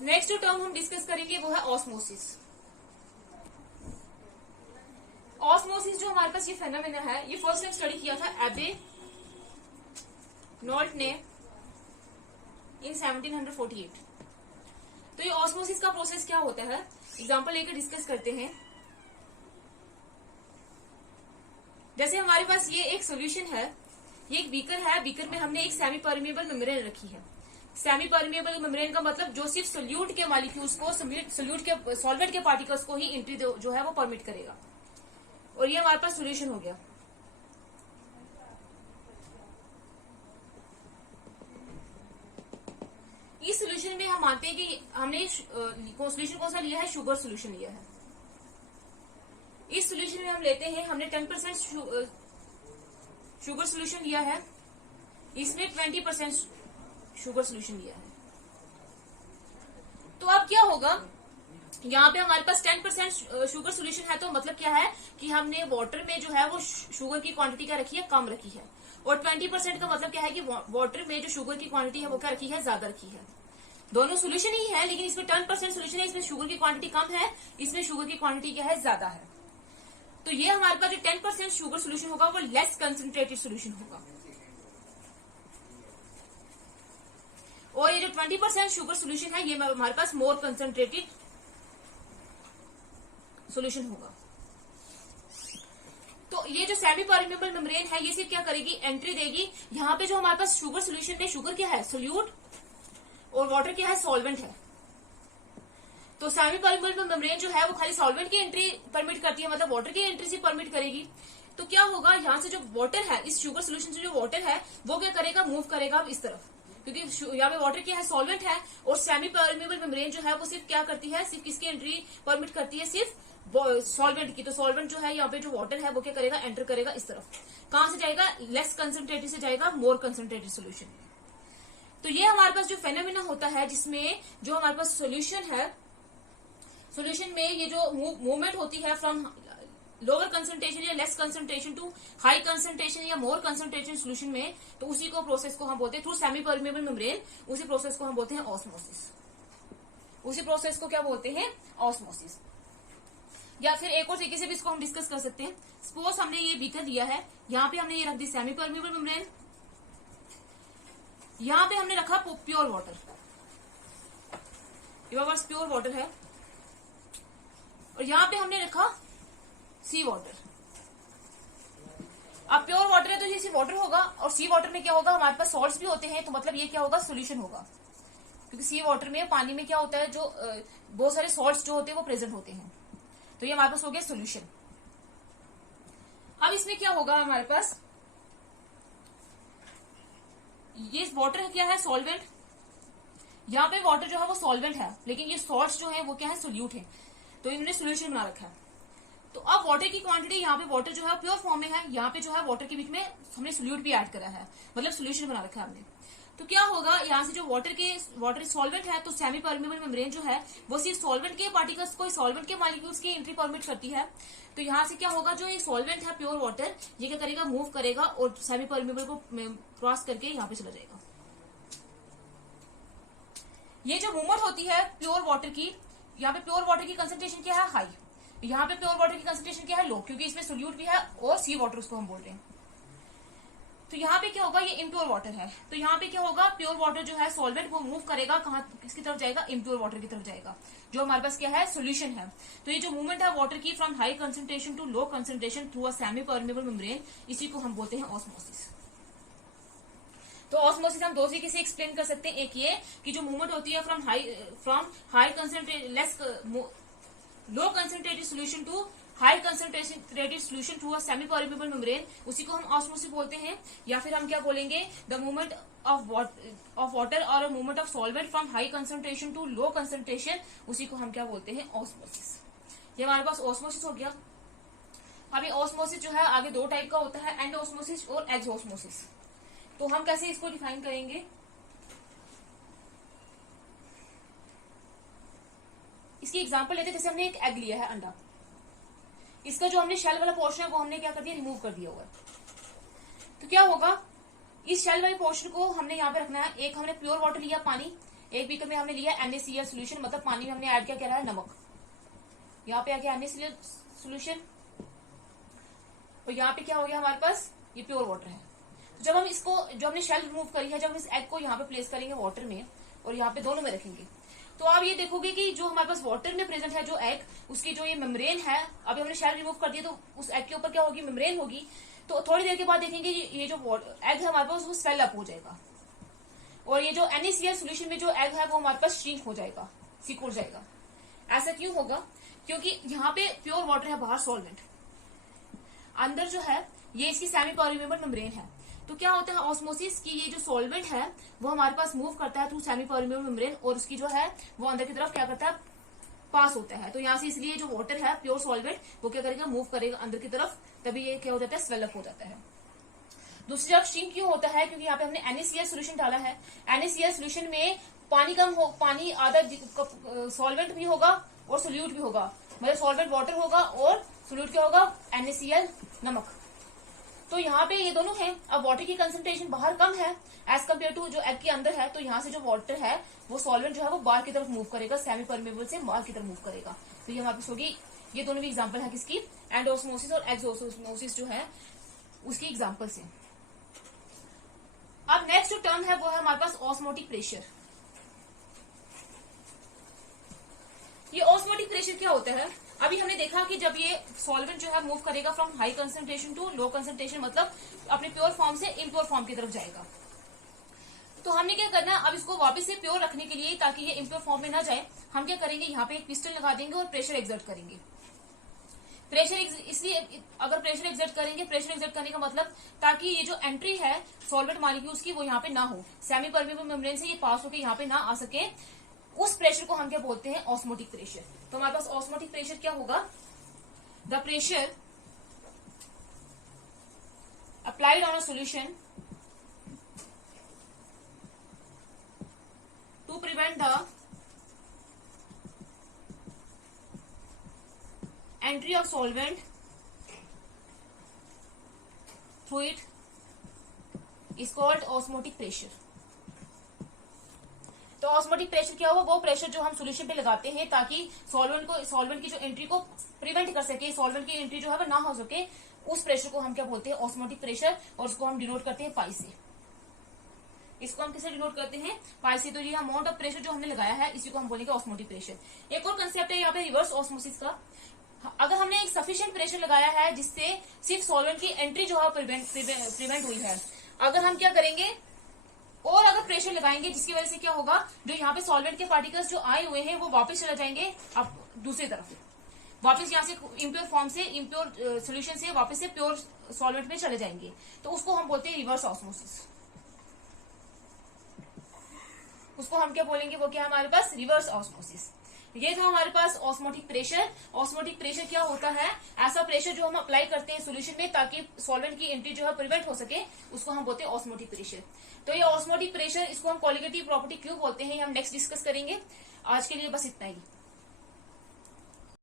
Next जो term हम discuss करेंगे वो है ऑस्मोसिस। ऑस्मोसिस जो हमारे पास ये फेनोमेना है, ये फर्स्ट टाइम स्टडी किया था एबे नॉल्ट ने इन 1748। तो ये ऑस्मोसिस का प्रोसेस क्या होता है, एग्जांपल लेकर डिस्कस करते हैं। जैसे हमारे पास ये एक सॉल्यूशन है, ये एक बीकर है, बीकर में हमने एक सेमी परमिएबल मेम्ब्रेन रखी है। सेमी परमिएबल मेम्ब्रेन का मतलब जो सिर्फ सोल्यूट के मॉलिक्यूल्स को, सोल्यूट के सॉल्वेंट के पार्टिकल्स को ही एंट्री जो है वो परमिट करेगा, और ये हमारे पास सोल्यूशन हो गया। इस सोल्यूशन में हम मानते हैं कि हमने सोल्यूशन कौन सा लिया है, शुगर सोल्यूशन लिया है। इस सोल्यूशन में हम लेते हैं, हमने 10% शुगर सोल्यूशन लिया है, इसमें 20% शुगर सोल्यूशन लिया है। तो अब क्या होगा, यहाँ पे हमारे पास 10% शुगर सोल्यूशन है, तो मतलब क्या है कि हमने वाटर में जो है वो शुगर की क्वांटिटी क्या रखी है, कम रखी है, और 20% का मतलब क्या है कि वाटर में जो शुगर की क्वांटिटी है वो क्या रखी है, ज्यादा रखी है। दोनों सोल्यूशन ही है, लेकिन इसमें 10% सोल्यूशन है, इसमें शुगर की क्वांटिटी कम है, इसमें शुगर की क्वांटिटी क्या है, ज्यादा है। तो ये हमारे पास जो 10% शुगर सोल्यूशन होगा वो लेस कंसंट्रेटेड सोल्यूशन होगा, और ये जो 20% शुगर सोल्यूशन है ये हमारे पास मोर कंसंट्रेटेड सोल्यूशन होगा। तो ये जो सेमी परमिएबल मेम्ब्रेन है, ये सिर्फ क्या करेगी, एंट्री देगी। यहाँ पे जो हमारे पास शुगर सोल्यूशन है, शुगर क्या है, सोल्यूट, और वाटर क्या है, सॉल्वेंट है। तो सेमी परमिएबल मेम्ब्रेन जो है वो खाली सॉल्वेंट की एंट्री परमिट करती है, मतलब वाटर की एंट्री से परमिट करेगी। तो क्या होगा, यहाँ से जो वाटर है, इस शुगर सोल्यूशन से जो वाटर है वो क्या करेगा, मूव करेगा इस तरफ, क्योंकि यहाँ पे वाटर क्या है, सॉल्वेंट है, और सेमी परमिएबल मेम्ब्रेन जो है वो सिर्फ क्या करती है, सिर्फ किसकी एंट्री परमिट करती है, सिर्फ सॉल्वेंट की। तो सॉल्वेंट जो है यहाँ पे जो वाटर है वो क्या करेगा, एंटर करेगा इस तरफ। कहां से जाएगा, लेस कंसंट्रेटेड से जाएगा मोर कंसंट्रेटेड सोल्यूशन। तो ये हमारे पास जो फेनोमेना होता है, जिसमें जो हमारे पास सोल्यूशन है, सोल्यूशन में ये जो मूवमेंट होती है फ्रॉम लोअर कंसंट्रेशन या less concentration to high concentration या मोर कंसंट्रेशन सोल्यूशन में, तो उसी को प्रोसेस को हम बोलते हैं थ्रू सेमी परमिएबल मेम्ब्रेन, उसी प्रोसेस को हम बोलते हैं ऑस्मोसिस। उसी प्रोसेस को क्या बोलते हैं, ऑस्मोसिस। या फिर एक और तरीके से भी इसको हम डिस्कस कर सकते हैं। सपोज हमने ये बीकर दिया है, यहाँ पे हमने ये रख दी सेमी परमिएबल मेम्ब्रेन, यहाँ पे हमने रखा प्योर वाटर, ये पास प्योर वाटर है, और यहाँ पे हमने रखा सी वाटर। अब प्योर वाटर है तो ये सी वाटर होगा, और सी वाटर में क्या होगा, हमारे पास सॉल्ट्स भी होते हैं, तो मतलब ये क्या होगा, सोल्यूशन होगा, क्योंकि सी वाटर में, पानी में क्या होता है, जो बहुत सारे सॉल्ट्स जो होते हैं वो प्रेजेंट होते हैं। तो ये हमारे पास हो गया सोल्यूशन। अब इसमें क्या होगा, हमारे पास ये वाटर क्या है, सॉल्वेंट। यहाँ पे वाटर जो है वो सॉल्वेंट है, लेकिन ये सॉल्ट्स जो है वो क्या है, सोल्यूट है, तो इन्होंने सोल्यूशन बना रखा है। तो अब वाटर की क्वांटिटी, यहाँ पे वाटर जो है प्योर फॉर्म में है, यहाँ पे जो है वाटर के बीच में हमने सोल्यूट भी ऐड करा है, मतलब सोल्यूशन बना रखा है हमने। तो क्या होगा, यहाँ से जो वाटर सॉल्वेंट है, तो सेमी परमिएबल मेम्ब्रेन जो है वो सिर्फ सॉल्वेंट के पार्टिकल्स को, सॉल्वेंट के मॉलिक्यूल्स की एंट्री परमिट करती है। तो यहाँ से क्या होगा, जो ये सॉल्वेंट है प्योर वाटर, ये क्या करेगा, मूव करेगा और सेमी परमिएबल को क्रॉस करके यहाँ पे चला जाएगा। ये जो मूवमेंट होती है प्योर वाटर की, यहाँ पे प्योर वाटर की कंसंट्रेशन क्या है, हाई, यहाँ पे प्योर वाटर की कंसंट्रेशन क्या है, लो, क्योंकि इसमें सोल्यूट भी है और सी वाटर उसको हम बोल रहे हैं। तो यहाँ पे क्या होगा, ये इम्प्योर वाटर है, तो यहाँ पे क्या होगा, प्योर वाटर जो है सॉल्वेंट वो मूव करेगा, कहाँ, किसकी तरफ जाएगा, इम्प्योर वाटर की तरफ जाएगा, जो हमारे पास क्या है, सोल्यूशन है। तो ये जो मूवमेंट है वाटर की from high concentration to low concentration through a semi permeable membrane, इसी को हम बोलते हैं ऑस्मोसिस। तो ऑस्मोसिस हम दो तरीके से एक्सप्लेन कर सकते हैं। एक ये कि जो मूवमेंट होती है from high concentrated less low concentrated solution to high concentrated solution through a semi permeable membrane, उसी को हम ऑस्मोसिस बोलते हैं। या फिर हम क्या बोलेंगे, द मूवमेंट ऑफ वाटर और movement of solvent from high concentration to low concentration, उसी को हम क्या बोलते हैं, ऑस्मोसिस। ये हमारे पास ऑस्मोसिस हो गया। अभी ऑस्मोसिस जो है आगे दो टाइप का होता है, एंड ऑस्मोसिस और एक्सोस्मोसिस। तो हम कैसे इसको डिफाइन करेंगे, इसकी एग्जांपल लेते हैं। जैसे हमने एक एग लिया है, अंडा, इसका जो हमने शेल वाला पोर्शन है वो हमने क्या कर दिया, रिमूव कर दिया हुआ है। तो क्या होगा, इस शेल वाले पोर्शन को हमने यहाँ पे रखना है। एक हमने प्योर वाटर लिया, पानी, एक बीकर में हमने लिया NaCl सोल्यूशन, मतलब पानी में हमने ऐड क्या करा है, नमक। यहाँ पे आ गया NaCl सोल्यूशन, और यहाँ पे क्या हो गया हमारे पास, ये प्योर वाटर है। तो जब हम इसको, जो हमने शेल रिमूव करी है, जब हम इस एग को यहाँ पे प्लेस करेंगे वाटर में और यहाँ पे दोनों में रखेंगे, तो आप ये देखोगे कि जो हमारे पास वाटर में प्रेजेंट है जो एग, उसकी जो ये मेम्ब्रेन है, अभी हमने शेल रिमूव कर दिया तो उस एग के ऊपर क्या होगी, मेम्ब्रेन होगी। तो थोड़ी देर के बाद देखेंगे ये जो एग है हमारे पास वो स्वेल अप हो जाएगा, और ये जो NaCl सोल्यूशन में जो एग है वो हमारे पास श्रिंक हो जाएगा, सिकुड़ जाएगा। ऐसा क्यों होगा, क्योंकि यहाँ पे प्योर वाटर है, बाहर सॉल्वेंट, अंदर जो है ये इसकी सेमी परमेबल मेम्ब्रेन है। तो क्या होता है, ऑस्मोसिस की ये जो सॉल्वेंट है वो हमारे पास मूव करता है थ्रू सेमी परमेबल मेम्ब्रेन, और उसकी जो है वो अंदर की तरफ क्या करता है, पास होता है। तो यहाँ से इसलिए जो वाटर है प्योर सॉल्वेंट वो क्या करेगा, मूव करेगा अंदर की तरफ, तभी ये क्या हो जाता है, स्वेल अप हो जाता है। दूसरी जगह श्रिंक क्यों होता है, क्योंकि यहाँ पे हमने NaCl सोल्यूशन डाला है। NaCl सोल्यूशन में पानी कम हो, पानी आधा सॉल्वेंट भी होगा और सोल्यूट भी होगा, मतलब सॉल्वेंट वाटर होगा और सोल्यूट क्या होगा, NaCl नमक। तो यहाँ पे ये दोनों हैं। अब वाटर की कंसंट्रेशन बाहर कम है एज कम्पेयर टू जो एग के अंदर है, तो यहाँ से जो वाटर है वो सॉल्वेंट जो है वो बाहर की तरफ मूव करेगा, सेमी परमेबल से बाहर की तरफ मूव करेगा। तो ये हमारे पास होगी, ये दोनों भी एग्जाम्पल है किसकी, एंडोस्मोसिस और एक्सोस्मोसिस जो है उसकी एग्जाम्पल से। अब नेक्स्ट जो टर्म है वो है हमारे पास ऑस्मोटिक प्रेशर। ये ऑस्मोटिक प्रेशर क्या होता है, अभी हमने देखा कि जब ये सॉल्वेंट जो है मूव करेगा from high concentration to low concentration, मतलब अपने प्योर फॉर्म से इम्प्योर फॉर्म की तरफ जाएगा। तो हमने क्या करना है, अब इसको वापस से प्योर रखने के लिए, ताकि ये इम्प्योर फॉर्म में ना जाए, हम क्या करेंगे, यहाँ पे एक पिस्टन लगा देंगे और प्रेशर एक्सर्ट करेंगे। प्रेशर इसलिए अगर प्रेशर एक्सर्ट करेंगे, प्रेशर एक्सर्ट करने का मतलब ताकि ये जो एंट्री है सॉल्वेंट मॉलिक्यूल्स की वो यहाँ पे ना हो, सेमी परमेबल मेम्ब्रेन से ये पास होकर यहाँ पे ना आ सके, उस प्रेशर को हम क्या बोलते हैं, ऑस्मोटिक प्रेशर। तो हमारे पास ऑस्मोटिक प्रेशर क्या होगा, the pressure applied on a solution to prevent the entry of solvent through it is called osmotic pressure। तो ऑस्मोटिक प्रेशर क्या हुआ, वो प्रेशर जो हम सॉल्यूशन पे लगाते हैं ताकि सॉल्वेंट की जो एंट्री को प्रिवेंट कर सके, सॉल्वेंट की एंट्री जो है वो ना हो सके, उस प्रेशर को हम क्या बोलते हैं, ऑस्मोटिक प्रेशर, और उसको हम डिनोट करते हैं पाई से। इसको हम किसे डिनोट करते हैं, पाई से। तो ये अमाउंट ऑफ प्रेशर जो हमने लगाया है इसी को हम बोलेंगे ऑस्मोटिक प्रेशर। एक और कंसेप्ट है यहाँ पे रिवर्स ऑस्मोसिस का। अगर हमने एक सफिशिएंट प्रेशर लगाया है जिससे सिर्फ सॉल्वेंट की एंट्री जो है प्रिवेंट हुई है, अगर हम क्या करेंगे और अगर प्रेशर लगाएंगे जिसकी वजह से क्या होगा, जो यहाँ पे सॉल्वेंट के पार्टिकल्स जो आए हुए हैं वो वापस चले जाएंगे अब दूसरी तरफ, वापस यहाँ से इम्प्योर फॉर्म से, इम्प्योर सोल्यूशन से वापस से प्योर सॉल्वेंट में चले जाएंगे, तो उसको हम बोलते हैं रिवर्स ऑस्मोसिस। उसको हम क्या बोलेंगे, वो क्या हमारे पास, रिवर्स ऑस्मोसिस। ये था हमारे पास ऑस्मोटिक प्रेशर। ऑस्मोटिक प्रेशर क्या होता है, ऐसा प्रेशर जो हम अप्लाई करते हैं सॉल्यूशन में ताकि सॉल्वेंट की एंट्री जो है प्रिवेंट हो सके, उसको हम बोलते हैं ऑस्मोटिक प्रेशर। तो ये ऑस्मोटिक प्रेशर, इसको हम क्वालिटेटिव प्रॉपर्टी क्यों बोलते हैं, ये हम नेक्स्ट डिस्कस करेंगे। आज के लिए बस इतना ही।